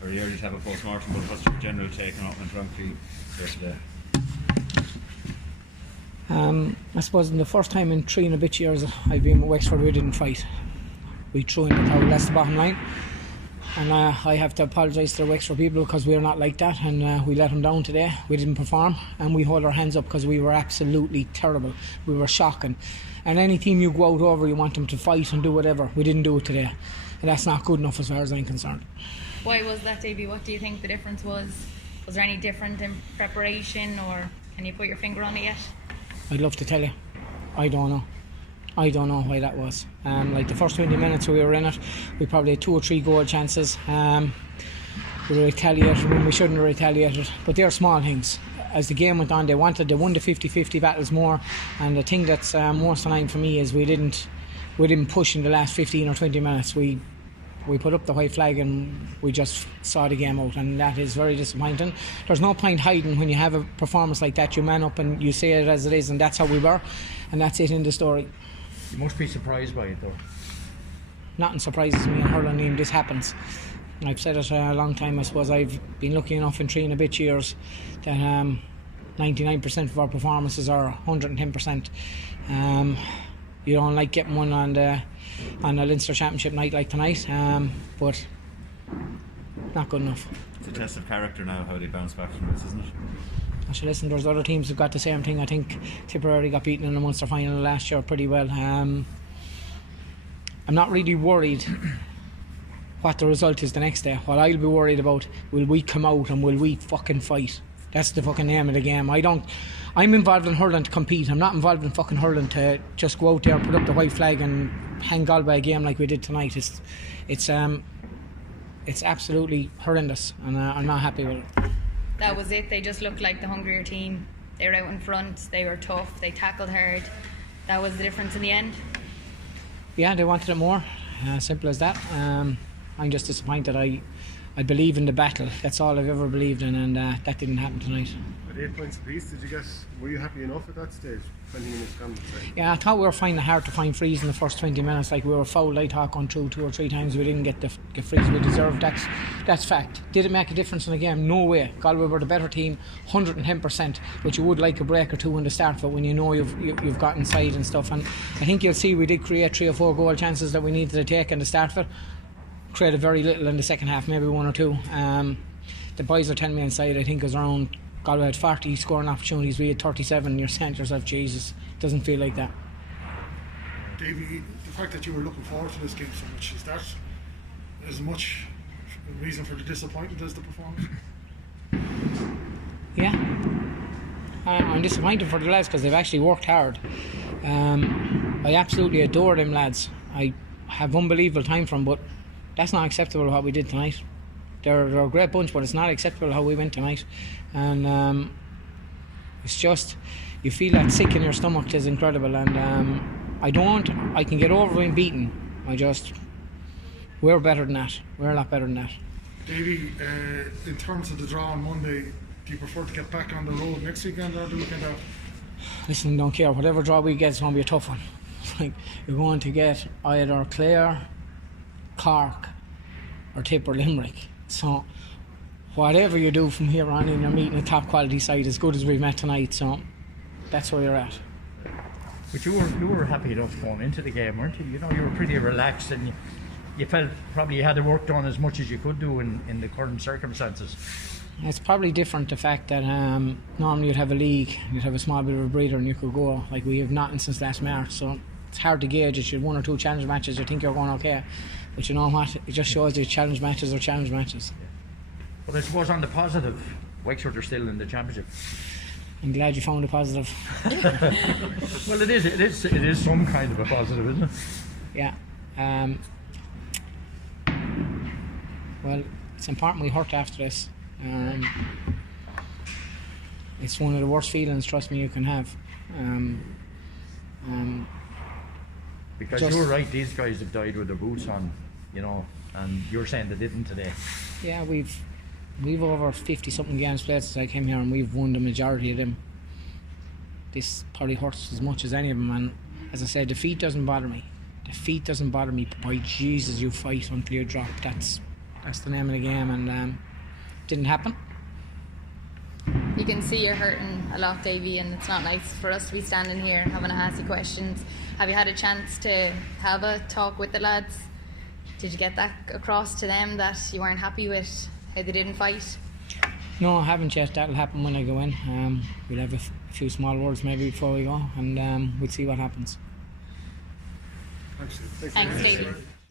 Very early to have a post-mortem, but what's your general take on what went wrong for you here today? I suppose in the first time in 3 and a bit years I've been with Wexford, we didn't fight. We threw in the towel, that's the bottom line. And I have to apologise to the Wexford people because we are not like that, and we let them down today. We didn't perform, and we hold our hands up because we were absolutely terrible. We were shocking. And any team you go out over, you want them to fight and do whatever. We didn't do it today, and that's not good enough as far as I'm concerned. Why was that, Davy? What do you think the difference was? Was there any different in preparation, or can you put your finger on it yet? I'd love to tell you. I don't know. I don't know why that was. Like the first 20 minutes we were in it, we probably had 2 or 3 goal chances. We retaliated when we shouldn't have retaliated. But they're small things. As the game went on, they won the 50-50 battles more. And the thing that's most annoying for me is we didn't push in the last 15 or 20 minutes. We put up the white flag and we just saw the game out, and that is very disappointing. There's no point hiding when you have a performance like that. You man up and you say it as it is, and that's how we were, and that's it in the story. You must be surprised by it though. Nothing surprises me in hurling team. This happens. I've said it a long time. I suppose I've been lucky enough in 3 and a bit years that 99% of our performances are 110%. You don't like getting one on a Leinster Championship night like tonight, but not good enough. It's a test of character now, how they bounce back from this, isn't it? Actually, listen, there's other teams who've got the same thing. I think Tipperary got beaten in the Munster final last year pretty well. I'm not really worried what the result is the next day. What I'll be worried about, will we come out and will we fucking fight? That's the fucking name of the game. I'm involved in hurling to compete. I'm not involved in fucking hurling to just go out there and put up the white flag and hang Galway a game like we did tonight. It's absolutely horrendous, and I'm not happy with it. That was it. They just looked like the hungrier team. They were out in front. They were tough. They tackled hard. That was the difference in the end. Yeah, they wanted it more. Simple as that. I'm just disappointed. I believe in the battle. That's all I've ever believed in, and that didn't happen tonight. At 8 points apiece, were you happy enough at that stage? 20 minutes gone. Yeah, I thought we were finding it hard to find frees in the first 20 minutes. Like, we were fouled, I thought, going through 2 or 3 times. We didn't get the frees we deserved. That's fact. Did it make a difference in the game? No way. Galway were the better team, 110%. But you would like a break or 2 in the start of it when you know you've got inside and stuff. And I think you'll see we did create 3 or 4 goal chances that we needed to take in the start of it. Created very little in the second half, maybe 1 or 2. The boys are telling me inside, I think it was around Galway had 40 scoring opportunities, we had 37, and you're saying to yourself, Jesus, it doesn't feel like that. Davy, the fact that you were looking forward to this game so much, is that as much reason for the disappointment as the performance? Yeah. I'm disappointed for the lads because they've actually worked hard. I absolutely adore them lads. I have unbelievable time from, but that's not acceptable what we did tonight. They're a great bunch, but it's not acceptable how we went tonight. And it's just, you feel that sick in your stomach. It's incredible. And I can get over being beaten. We're better than that. We're a lot better than that. Davy, in terms of the draw on Monday, do you prefer to get back on the road next weekend or the weekend after? Listen, don't care. Whatever draw we get is going to be a tough one. Like, you're going to get either Clare, Cork, or Tip or Limerick. So whatever you do from here on in, you're meeting a top quality side as good as we've met tonight. So that's where you're at. But you were happy enough going into the game, weren't you? You know, you were pretty relaxed, and you felt probably you had the work done as much as you could do in the current circumstances. It's probably different, the fact that normally you'd have a league, you'd have a small bit of a breather and you could go. Like, we have nothing since last March, so it's hard to gauge. If you had 1 or 2 challenge matches, you think you're going okay. But you know what? It just shows you challenge matches are challenge matches. But I suppose on the positive, Wexford are still in the championship. I'm glad you found a positive. Well, it is some kind of a positive, isn't it? Yeah. Well, it's important we hurt after this. It's one of the worst feelings, trust me, you can have. Because you're right, these guys have died with their boots on, you know, and you're saying they didn't today. Yeah, we've over 50 something games played since I came here, and we've won the majority of them. This probably hurts as much as any of them, and as I said, defeat doesn't bother me. Defeat doesn't bother me, but by Jesus, you fight until you drop. That's That's the name of the game, and didn't happen. You can see you're hurting a lot, Davy, and it's not nice for us to be standing here and having to ask you questions. Have you had a chance to have a talk with the lads? Did you get that across to them that you weren't happy with how they didn't fight? No, I haven't yet. That'll happen when I go in. We'll have a few small words maybe before we go, and we'll see what happens. Thanks, Steve. Thanks, Davy.